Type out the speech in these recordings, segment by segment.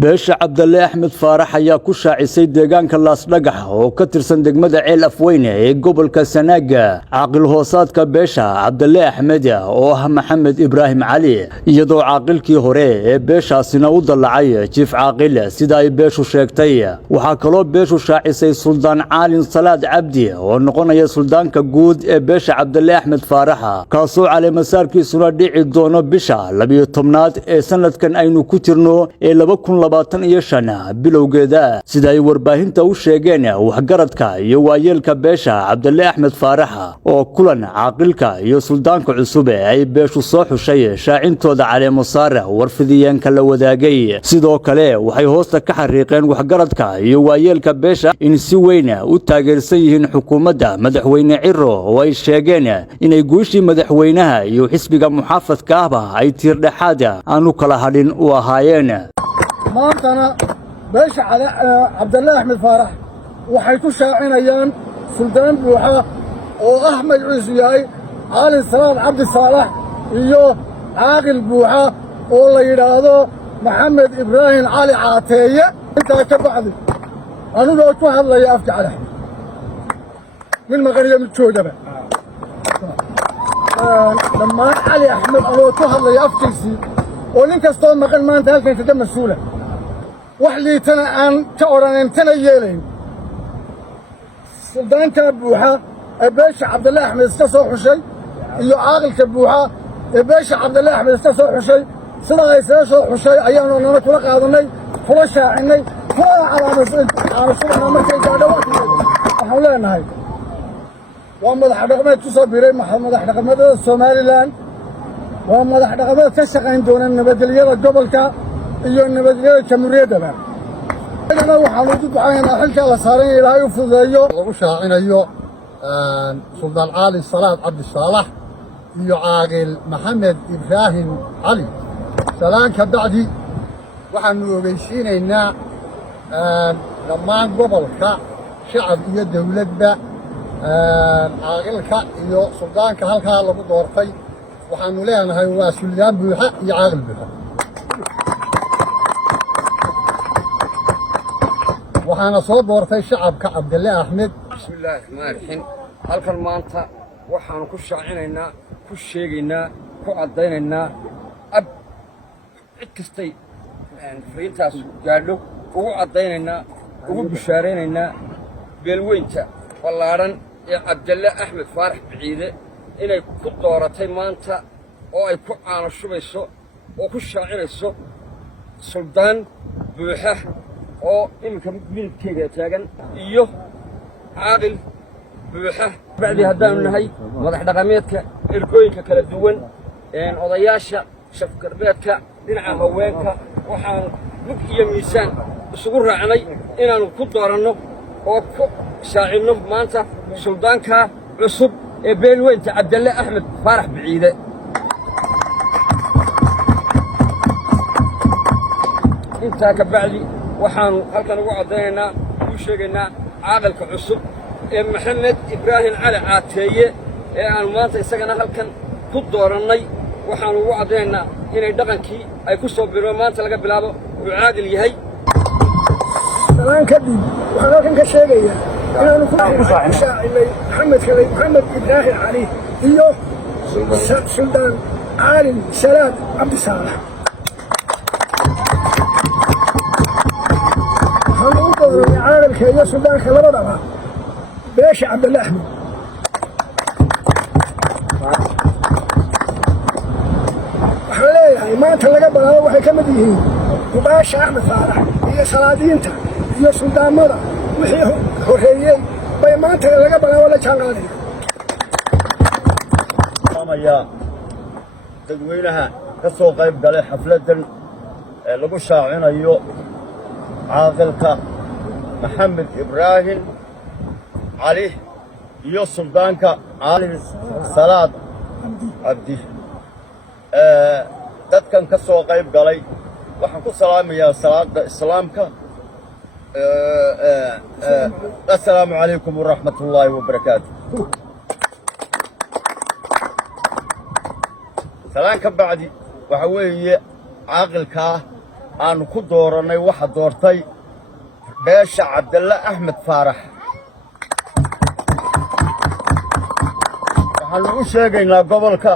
beesha Cabdalle Axmed Faarax ayaa ku shaacisay deegaanka Laasdhagax oo ka tirsan degmada Ceel Afweyne ee gobolka Sanaaga caaqil hoosaadka beesha Cabdalle Axmed oo ah Maxamed Ibraahim Cali iyadoo caaqilkii hore ee beeshaasina u dalacay jiif caaqil sida ay beeshu sheegtay waxa kaloo beeshu shaacisay Suldaan Caalin Salaad Cabdi oo noqonaya suldaanka guud ee beesha Cabdalle Axmed Faarax kaasoo caleemasaarkiisuna dhici doono bisha 12aad ee sanadkan aynu ku jirno ee 2025 bilowgeeda sida ay warbaahinta u sheegeen waxgaradka iyo waayeelka beesha Cabdalle Axmed Faarax oo kulan caaqilka iyo suldaanka cusub ay beeshu soo xushay shaacintooda caleemasaar warfidiyeenka la wadaagay sidoo kale waxay hoosta ka xariiqeen waxgaradka iyo waayeelka beesha in si weyn u taageersan yihiin xukuumadda madaxweyne Ciro oo ay sheegeen inay guushii madaxweynaha iyo xisbiga muxaafadka ah ay tiirdhaxaad aanu kala hadhin u ahaayeen maantana beesha Cabdalle Axmed Faarax waxay ku shaacinayaan suldaan buuxa oo ah magaciisu yahay Caalin Salaad Cabdi Saalax iyo caaqil buuxa oo la yiraahdo Maxamed Ibraahim Cali Caateeye inta ka bacdi anigoo ku hadlaya afka Cali min maqariyo mid joogaba dhammaan Cali Axmed oo ku hadlaya afkiisii oo nin kastoo maqan maanta halkan ka mas'uula wax liitana aan ka oranayn kana yeelayn suldaanka buuxa ee beesha Cabdalle Axmed iska soo xushay iyo caaqilka buuxa ee beesha Cabdalle Axmed iska soo xushay sida ay soo xushay ayaanu nala kula qaadanay kula shaacinay kula calaamad markay gaadho waxaan leenahay waa madax dhaqameed ku soo biiray madax dhaqameedda Soomaaliland waa madax dhaqameed ka shaqayn doona nabadgelyada gobolka iyo nabadgelyada jamhuuriyadda أنا وحنود بعين أحلك على صارين إلى يفضيو وشاعنيو سلطان عالي صلاة عبد الصالح يعاقل محمد إبراهيم علي سلام كبعدي وحنو بيشين إنا لما قبل شعب يد ولد عاقل يو سلطان كهالك على بدورتي وحنو لين هاي سلطان بوحة يعاقل بها waxaana soo doortay shacabka Cabdalle Axmed bismillaahir rahmaanir rahiim halkan maanta waxaan ku shaacinaynaa ku sheegaynaa ku cadaynaynaa ab cid kastay fariintaas gaadho ugu cadaynaynaa ugu bishaareynaynaa beelweynta ballaaran ee Cabdalle Axmed Faarax Biciide inay ku dooratay maanta oo ay ku aanashubayso oo ku shaacinayso suldaan buuxa oo imika midabkeega taagan iyo caaqil buuxa bacdi haddaanu nahay madax dhaqameedka ergooyinka kala duwan odayaasha shafgarbeedka dhinaca haweenka waxaan mid iyo miisaan isugu raacnay inaanu ku dooranno oo ku shaacinno maanta suldaanka cusub ee beelweynta Cabdalle Axmed Faarax Biciide intaa ka bacdi waxaanu halkan ugu cadaynaynaa u sheegaynaa caaqilka cusub ee Maxamed Ibraahim Cali Caateeye ee aan maanta isagana halkan ku doorannay waxaanu ugu cadaynaynaa inay dhaqankii ay ku soo biiro maanta laga bilaabo uu caaqil yahay salaan kadib waxaan halkan ka sheegayaa inaanu ku shaacinay Maxamed Ibraahim Cali iyo Suldaan Caalin Salaad Cabdi Saalax عالمك يا سودان خلنا نبغى بيش Cabdalle Axmed وحليه ما أنت اللي قبل هو وحكي مديه وباش أحمد فارح هي سلادين تا هي سودان مرة وحيه هي ما أنت اللي قبل ولا كان غادي يا تدوينها كسو قيب قال حفلة لقوا شاعين أيو عاقلك محمد إبراهيم علي iyo suldaanka Caalin Salaad Cabdi dadkan ka soo qayb galay waxaan ku salaamayaa salaada islaamka assalaamu alaykum wa rahmatullahi wa barakaatuh salaan ka bacdi waxa weeye caaqilka aanu ku doorannay waxa doortay beesha cabdalle axmed faarax waxaannu u sheegaynaa gobolka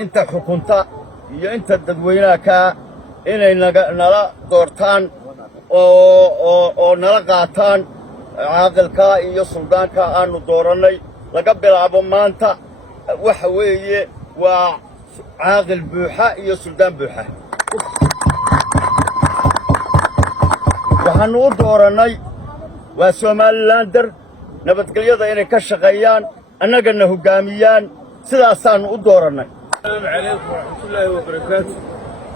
inta xukunta iyo inta dadweynaha kaa inay nala doortaan oo nala qaataan caaqilkaa iyo suldaanka aannu doorannay laga bilaabo maanta waxa weeye waa caaqil buuxa iyo suldaan buuxa waxaannu u doorannay waa somalilander nabadgelyada inay ka shaqeeyaan annagana hoggaamiyaan sidaasaannu u doorannay السلام عليكم ورحمة الله وبركاته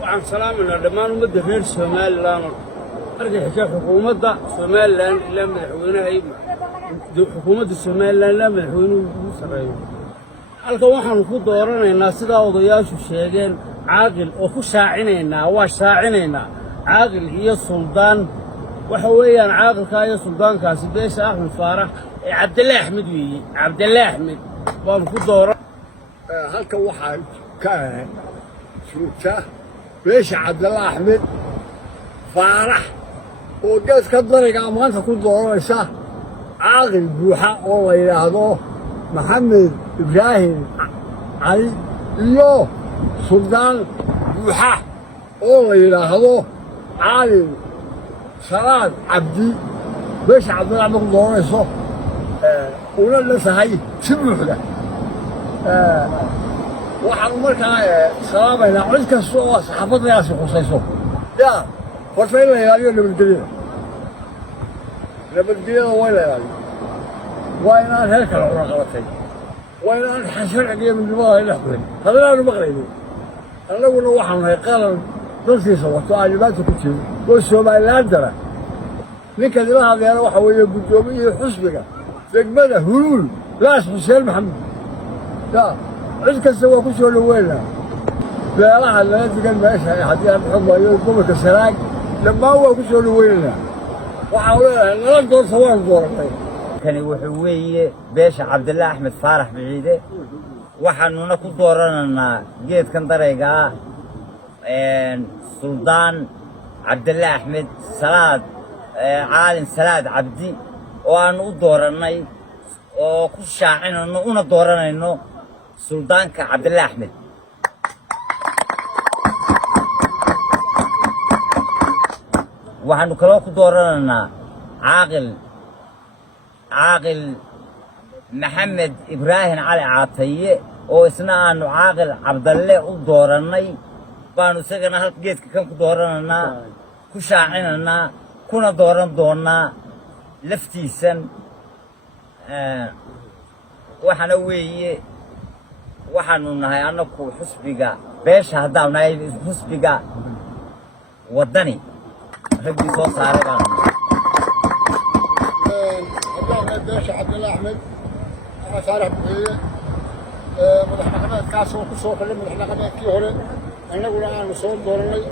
وعن سلامنا دمان مدة غير سوماليلاند أرجع حكاية حكومة سوماليلاند إلا مدحوينها أي حكومة سوماليلاند لا مدحوينها سرايو halka waxaan ku dooranaynaa sida odayaashu sheegeen caaqil oo ku shaacinayna waa shaacinayna caaqil iyo suldaan waxa weeyaan caaqilka iyo suldaankaasi beesha Axmed Faarax ee Cabdalle Axmed weeye Cabdalle Axmed baan ku dooran halka waxaa ka joogta beesha Cabdalle Axmed Faarax oo geeska dariga maanta ku dooranaysa caaqil buuxa oo la yiraahdo محمد إبراهيم علي iyo suldaan buuxa oo la yiraahdo cali salaad cabdi beesha Cabdalle Axmed ku dooranayso una la sahay si buuxda waxaan markaa salaamayna cid kasta oo saxaafaddaasi khusayso yaa horta in la ilaaliyo nabadgelyada waa la ilaaliyo waa inaan heer kale una qabatay waa inaan sharcigiiyo midnimada ay dhex gurin haddana aanu maqlaynin annaguna waxaanu nahay qalan dalkiisa wato aan dhibaata ku jirin oo somalilaandara ninka nila hadleena waxa weeye guddoomiyihi xusbiga degmada huluul laas xuseen maxamed yaa cid kasta waa ku soo dhaweynaa beelaha lala degan meesha haddii aan xumayo gobolka sanaag dhammaan waa ku soo dhaweynaynaa waxaan leedahay nala doorta waanu doorannay kani wuxuu weeye beesha Cabdalle Axmed Faarax Biciide waxaanuna ku doorananaa geedkan darayga suldaan Cabdalle Axmed salaad caalin salaad cabdi oo aan u doorannay oo ku shaacinayno una dooranayno suldaanka Cabdalle Axmed waxaanu kaloo ku doorananaa caaqil محمد إبراهيم علي عطية وإسنا أنو عاقل عبدالله ودورناي بانو سيغنا هالك جيتك كم كدورنا كشاعنا كنا دورن دورنا لفتيسن waxana weeye waxaanu nahay anagu xusbiga beesha haddaanay xusbiga wadani ragii soo saaray baan haddaanay beesha Cabdalle Axmed Faarax Biciide madaxnimada kaas oo ku soo xilay madaxnimadkii hore annaguna aanu soo dooranay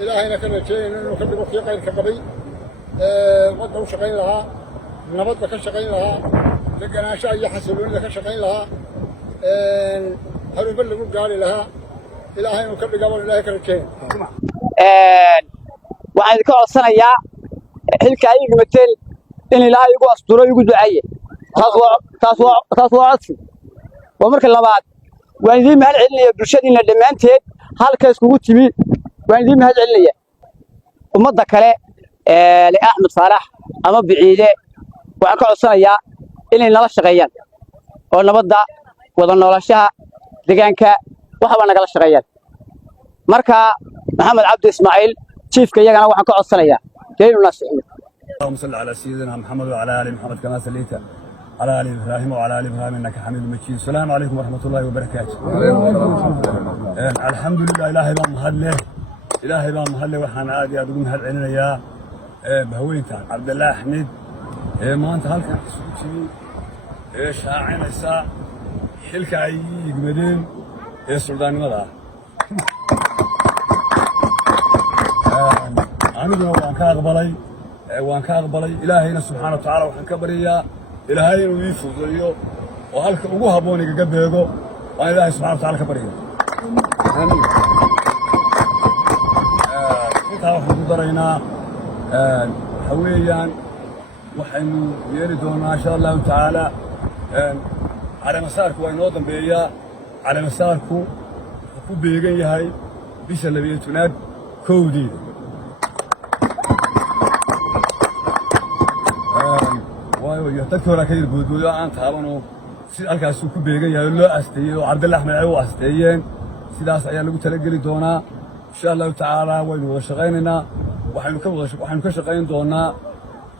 ilaahayna ka rajeeyay inuu ka dhigo kii qayrka qabay wadda u shaqayn lahaa nabadda ka shaqayn lahaa deganaanshaha iyo xasiloonida ka shaqayn lahaa harumar lagu gaari lahaa ilaahay inuu ka dhigaba ilaahay ka rajeeyay waxaan idinka codsanayaa xilka ay gumateen in ilaahay igu asturo igu duceeye taas waa codsi waa marka labaad waan idiin mahad celinaya bulshadiina dhammaanteed halka iskugu timi waan idiin mahad celinaya ummadda kale ee Axmed Faarax ama Biciide waxaan ka codsanayaa inay nala shaqeeyaan oo nabadda wada noolaanshaha deegaanka waxba nagala shaqeeyaan marka Maxamed Cabdi Ismaaciil chiefka iyagana waxaan ka codsanayaa inuu nasiixiyo اللهم صل على سيدنا محمد وعلى ال محمد كما صليت على ال ابراهيم وعلى ال ابراهيم انك حميد مجيد. السلام عليكم ورحمه الله وبركاته. الحمد لله الهي بان مهله الهي بان مهله waxaan aad iyo aad ugu mahad celinayaa bahweynta Cabdalle Axmed maanta halkan isugu timi shaacinaysa xilka ay yigmadeen suldaanimada aniguna waan ka aqbalay ilaahayna subxaanahu wa tacaala waxaan ka baryayaa ilaahay inuu ii fududeeyo oo halka ugu habboon igaga beego waan ilaahay subxaanahu wa tacaala ka baryayaa daraynaa waxa weeyaan waxaynu yeeli doonaa insha allahu tacaala caleemasaarku waa inoo dambeeyaa caleemasaarku wuxuu ku beegan yahay bisha 12aad kowdeeda waayo iyo dadka hore ka yar boodboodo aan taabanoo si halkaasuu ku beegan yahay oo loo asteeyey oo cabdalla axmed ay u asteeyeen sidaas ayaa lagu talageli doonaa insha allahu tacaala waynu wada shaqaynaynaa waxaynu ka shaqayn doonaa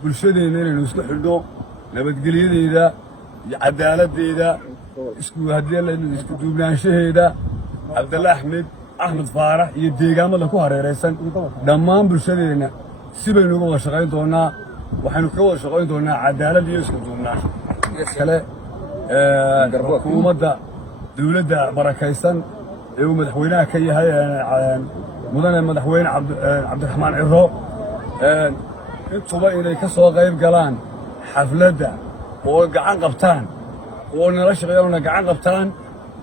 bulshadeenna inaynu isku xidhno nabadgelyadeeda iyo cadaaladdeeda isku duubnaanshaheeda cabdalla axmed faarax iyo deegaamada ku hareeraysan dhammaan bulshadeenna si baynu uga wada shaqayn doonaa waxaynu kaga wada shaqayn doonaa cadaalad iyo isku duubnaansho kale xukuumadda dawladda barakaysan ee uu madaxweynaha ka yahay mudane madaxweyne cabdiraxmaan ciro intuba inay ka soo qayb galaan xafladda oo gacan qabtaan oo nala shaqeeyaanna gacan qabtaan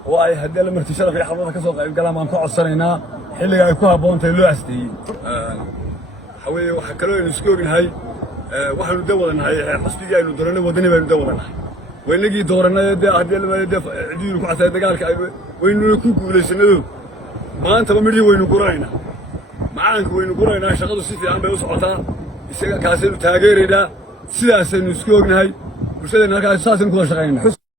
oo ay haddii la marti sharaf iyo xafladda ka soo qayb galaan baan ka codsanaynaa xilliga ay ku habboon tahay loo asteeyey waxa weeye waxa kaloo aynu isku ognahay waxaynu da wadanahay xusbigii aynu doorannay waddani baynu da wadanahay waynagii doorannay dee haddii cidiinu ku xatay dagaalka waynuna ku guulaysanado maantaba midhii waynu guranaynaa macaanka waynu guranaynaa shaqadu si fiican bay u socotaa isaga kaasaynu taageeraynaa sidaasaynu isku ognahay bulshadeenna halkaas saasaynu kula shaqaynaynaa